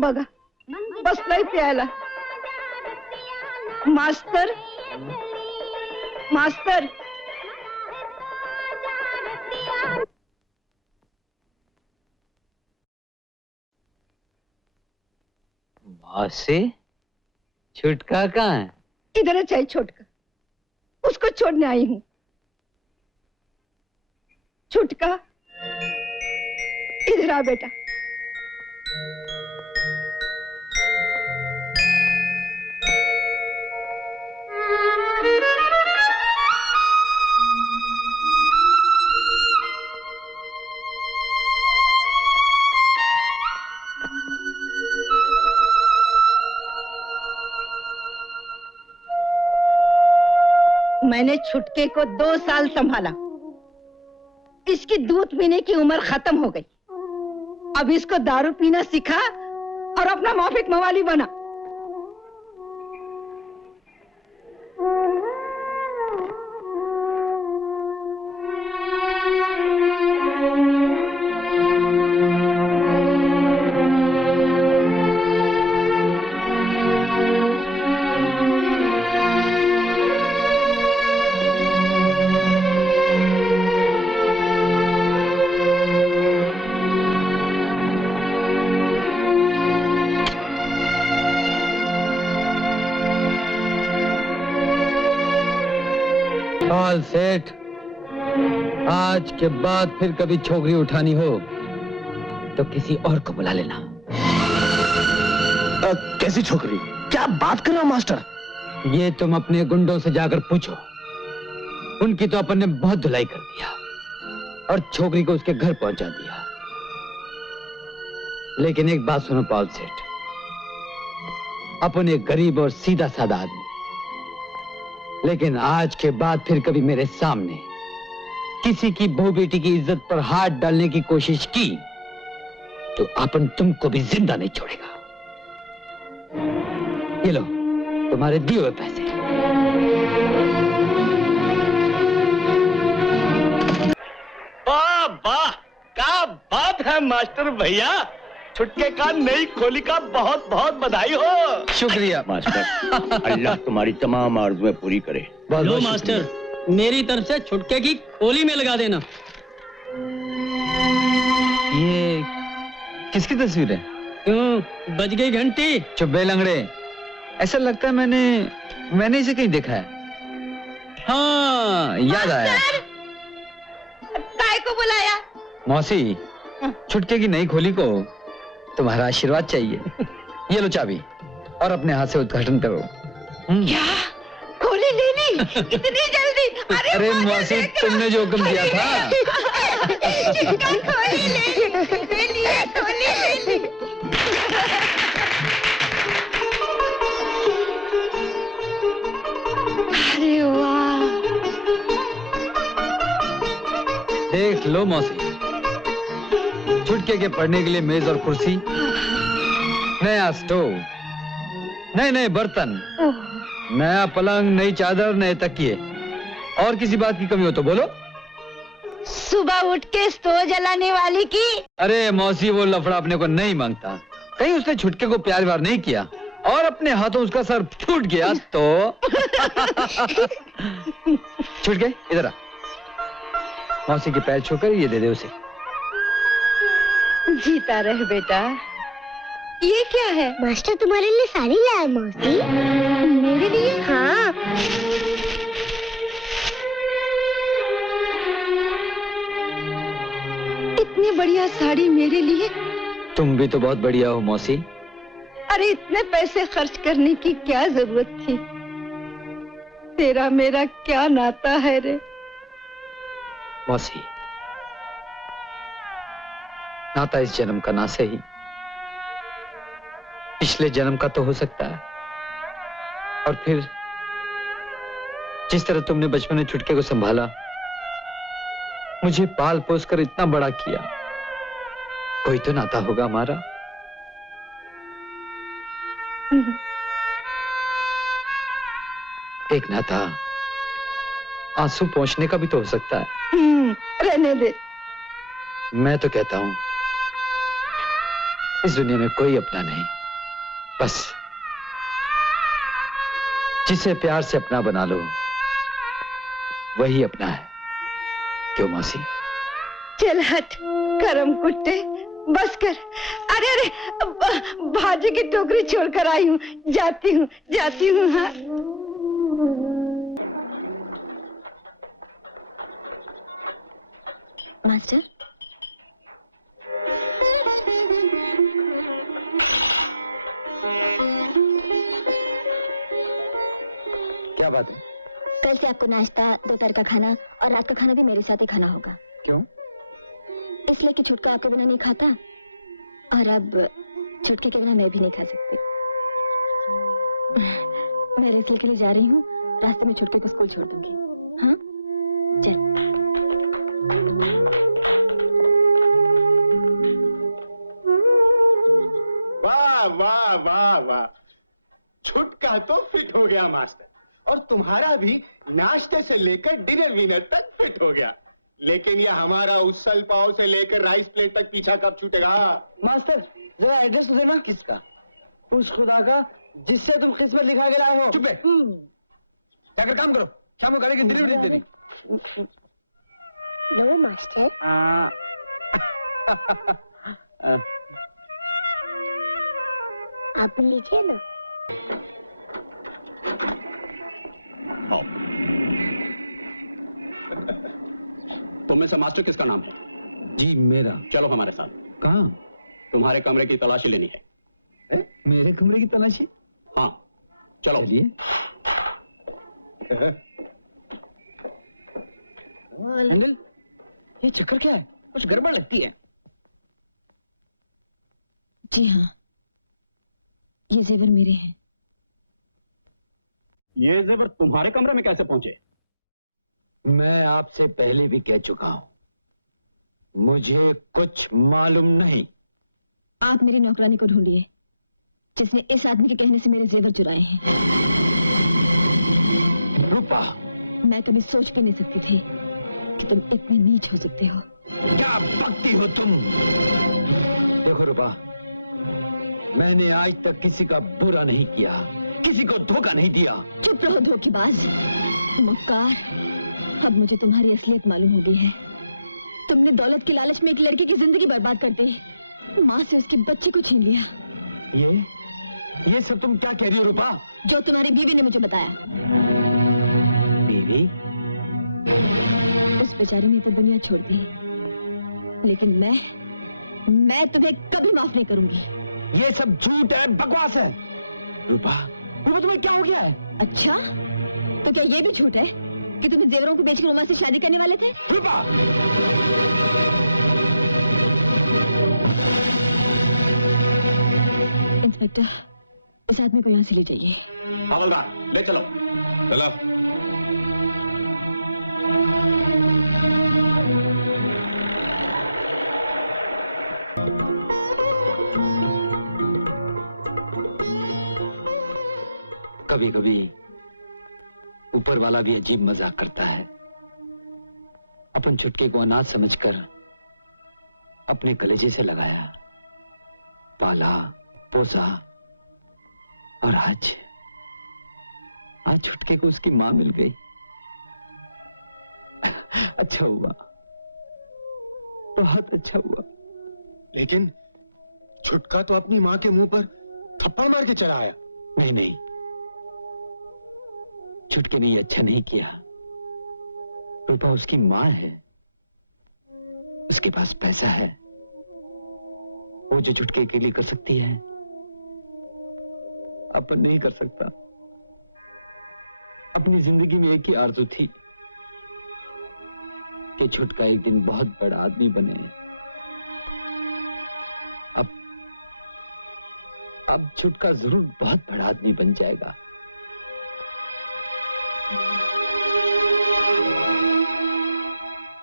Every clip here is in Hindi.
बघा बसलाय प्यायला. मास्तर मास्तर मौसी, छुटका कहाँ है? इधर है चाहे छोटका, उसको छोड़ने आई हूँ. छुटका इधर आ बेटा. मैंने छुटके को 2 साल संभाला. इसकी दूध पीने की उम्र खत्म हो गई. अब इसको दारू पीना सिखा और अपना माफिक मवाली बना. सेठ, आज के बाद फिर कभी छोकरी उठानी हो तो किसी और को बुला लेना. कैसी छोकरी? क्या बात कर रहे हो मास्टर? ये तुम अपने गुंडों से जाकर पूछो. उनकी तो अपन ने बहुत धुलाई कर दिया और छोकरी को उसके घर पहुंचा दिया. लेकिन एक बात सुनो पाल सेठ, अपन एक गरीब और सीधा साधा आदमी, लेकिन आज के बाद फिर कभी मेरे सामने किसी की बहू बेटी की इज्जत पर हाथ डालने की कोशिश की तो अपन तुमको भी जिंदा नहीं छोड़ेगा. ये लो तुम्हारे दिए हुए पैसे. वाह वाह, क्या बात है मास्टर भैया. छुटके का नई खोली का बहुत बहुत बधाई हो. शुक्रिया मास्टर. अल्लाह तुम्हारी तमाम आरज़ुएं पूरी करे. लो मास्टर, मेरी तरफ से छुटके की खोली में लगा देना. ये किसकी तस्वीर है? क्यों, बज गई घंटी? चुप बे लंगड़े, ऐसा लगता है मैंने इसे कहीं देखा है. हाँ, याद आया. काय को बुलाया? मौसी, छुटके की नई खोली को तुम्हारा आशीर्वाद चाहिए. ये लो चाबी और अपने हाथ से उद्घाटन करो. क्या खोली ले ली इतनी जल्दी? अरे मौसी, तुमने जो हुक्म दिया था. खोली ले ली, खोली ले ली. अरे वाह. देख लो मौसी, छुटके के पढ़ने के लिए मेज और कुर्सी, नया स्टोव, नए नए बर्तन, नया पलंग, नई चादर, नए तकिए. और किसी बात की कमी हो तो बोलो. सुबह उठ के स्टोव जलाने वाली की. अरे मौसी, वो लफड़ा अपने को नहीं मांगता. कहीं उसने छुटके को प्यार व्यार नहीं किया और अपने हाथों उसका सर फूट गया तो. छुटके इधर आ. मौसी के पैर छूकर ये दे दे उसे. जीता रहे बेटा. ये क्या है? मास्टर तुम्हारे लिए साड़ी लाया मौसी. मेरे लिए? हाँ. इतनी बढ़िया साड़ी मेरे लिए? तुम भी तो बहुत बढ़िया हो मौसी. अरे इतने पैसे खर्च करने की क्या जरूरत थी? तेरा मेरा क्या नाता है रे? मौसी, नाता इस जन्म का ना सही, पिछले जन्म का तो हो सकता है. और फिर जिस तरह तुमने बचपन में छुटके को संभाला, मुझे पाल पोस कर इतना बड़ा किया, कोई तो नाता होगा हमारा. एक नाता आंसू पहुंचने का भी तो हो सकता है. रहने दे. मैं तो कहता हूं इस दुनिया में कोई अपना नहीं, बस जिसे प्यार से अपना बना लो वही अपना है। क्यों मौसी? चल हट करम कुत्ते, बस कर। अरे अरे भाजी की टोकरी छोड़कर आई हूँ, जाती हूँ। हाँ मास्टर, क्या बात है? कल से आपको नाश्ता, दोपहर का खाना और रात का खाना भी मेरे साथ ही खाना होगा। क्यों? इसलिए कि छुटका आपके बिना नहीं खाता और अब छुटके के बिना मैं भी नहीं खा सकती। मैं रेसल के लिए जा रही हूँ, रास्ते में छुटके को स्कूल छोड़ दूंगी। हाँ चल। वाह वाह वाह वाह, छुटका तो फिट हो गया मास्टर, और तुम्हारा भी नाश्ते से लेकर डिनर विनर तक फिट हो गया। लेकिन यह हमारा उसल पाव से लेकर राइस प्लेट तक पीछा कब छूटेगा? मास्टर जरा एड्रेस तो देना। किसका? उस खुदा का जिससे तुम किस्मत लिखा के लाए हो। चुप है। जाकर काम करो, शाम को गाड़ी की डिलीवरी दे दी। लो मास्टर। आप लीजिए ना। तुम में से मास्टर किसका नाम है? जी मेरा। चलो हमारे साथ। कहाँ? तुम्हारे कमरे की तलाशी लेनी है। मेरे कमरे की तलाशी? हाँ चलो। चलिए। हैंडल, ये चक्कर क्या है? कुछ गड़बड़ लगती है। जी हाँ, ये जेवर मेरे हैं। ये जेवर तुम्हारे कमरे में कैसे पहुंचे? मैं आपसे पहले भी कह चुका हूं, मुझे कुछ मालूम नहीं। आप मेरी नौकरानी को ढूंढिए जिसने इस आदमी के कहने से मेरे जेवर चुराए हैं। रूपा, मैं कभी सोच भी नहीं सकती थी कि तुम इतने नीच हो सकते हो। क्या बकती हो तुम? देखो रूपा, मैंने आज तक किसी का बुरा नहीं किया, किसी को धोखा नहीं दिया। चुप रहो धोखेबाज, मक्कार। अब मुझे तुम्हारी असलियत मालूम हो गई है। तुमने दौलत की लालच में एक लड़की की जिंदगी बर्बाद कर दी, माँ से उसके बच्चे को छीन लिया। ये सब तुम क्या कह रही हो रूपा? जो तुम्हारी बीवी ने मुझे बताया। बीवी? उस बेचारी ने तो दुनिया छोड़ दी, लेकिन मैं तुम्हें कभी माफ नहीं करूंगी। ये सब झूठ है, बकवास है। रूपा, रूपा तुम्हें क्या हो गया है? अच्छा, तो क्या ये भी झूठ है कि तुम जेवरों को बेचकर उमा से शादी करने वाले थे? रूपा! इंस्पेक्टर, इस आदमी को यहाँ से ले जाइए। हवलदार, ले चलो। चलो। कभी कभी ऊपर वाला भी अजीब मजाक करता है। अपन छुटके को अनाथ समझकर अपने कलेजे से लगाया, पाला, पोसा, और आज छुटके को उसकी मां मिल गई। अच्छा हुआ, बहुत अच्छा हुआ। लेकिन छुटका तो अपनी माँ के मुंह पर थप्पड़ मार के चला आया। नहीं, छुटके ने ये अच्छा नहीं किया। रूपा उसकी मां है, उसके पास पैसा है, वो जो छुटके के लिए कर सकती है अपन नहीं कर सकता। अपनी जिंदगी में एक ही आरज़ू थी कि छुटका एक दिन बहुत बड़ा आदमी बने। अब छुटका जरूर बहुत बड़ा आदमी बन जाएगा।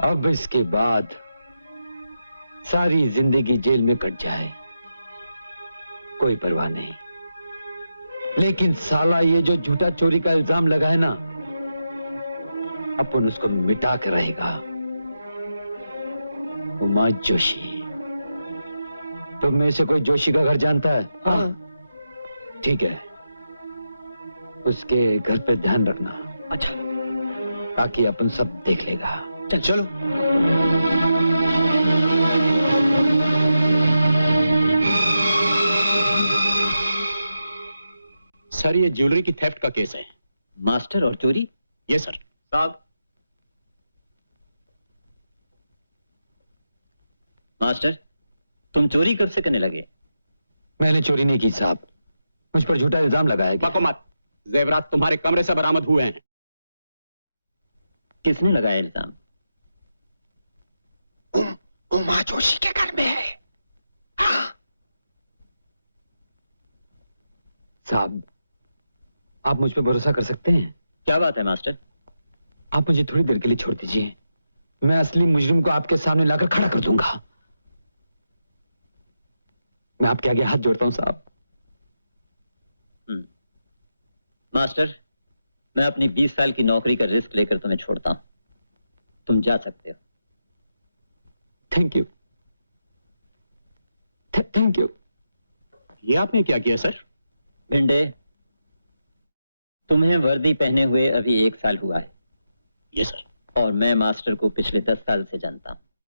अब इसके बाद सारी जिंदगी जेल में कट जाए, कोई परवाह नहीं। लेकिन साला ये जो झूठा चोरी का इल्जाम लगाए ना, अपन उसको मिटा के रहेगा। उमा जोशी, तो में से कोई जोशी का घर जानता है? हाँ। ठीक है, उसके घर पे ध्यान रखना। अच्छा। बाकी अपन सब देख लेगा। चलो। सर, ये ज्वेलरी की थेफ्ट का केस है। मास्टर और चोरी? ये सर। साहब। मास्टर, तुम चोरी कब से करने लगे? मैंने चोरी नहीं की साहब, मुझ पर झूठा इल्जाम लगाया गया। बको मत, जेवरात तुम्हारे कमरे से बरामद हुए हैं। किसने लगाया इल्जाम? उमा जोशी के घर में है। हाँ। साहब, आप मुझ पर भरोसा कर सकते हैं? क्या बात है मास्टर? आप मुझे थोड़ी देर के लिए छोड़ दीजिए, मैं असली मुजरिम को आपके सामने लाकर खड़ा कर दूंगा। मैं आपके आगे हाथ जोड़ता हूं साहब। मास्टर, मैं अपनी 20 साल की नौकरी का रिस्क लेकर तुम्हें छोड़ता हूं, तुम जा सकते हो। Thank you. Thank you. ये आपने क्या किया सर? भिंडे, तुम्हें वर्दी पहने हुए अभी 1 साल हुआ है। ये सर। और मैं मास्टर को पिछले 10 साल से जानता हूं।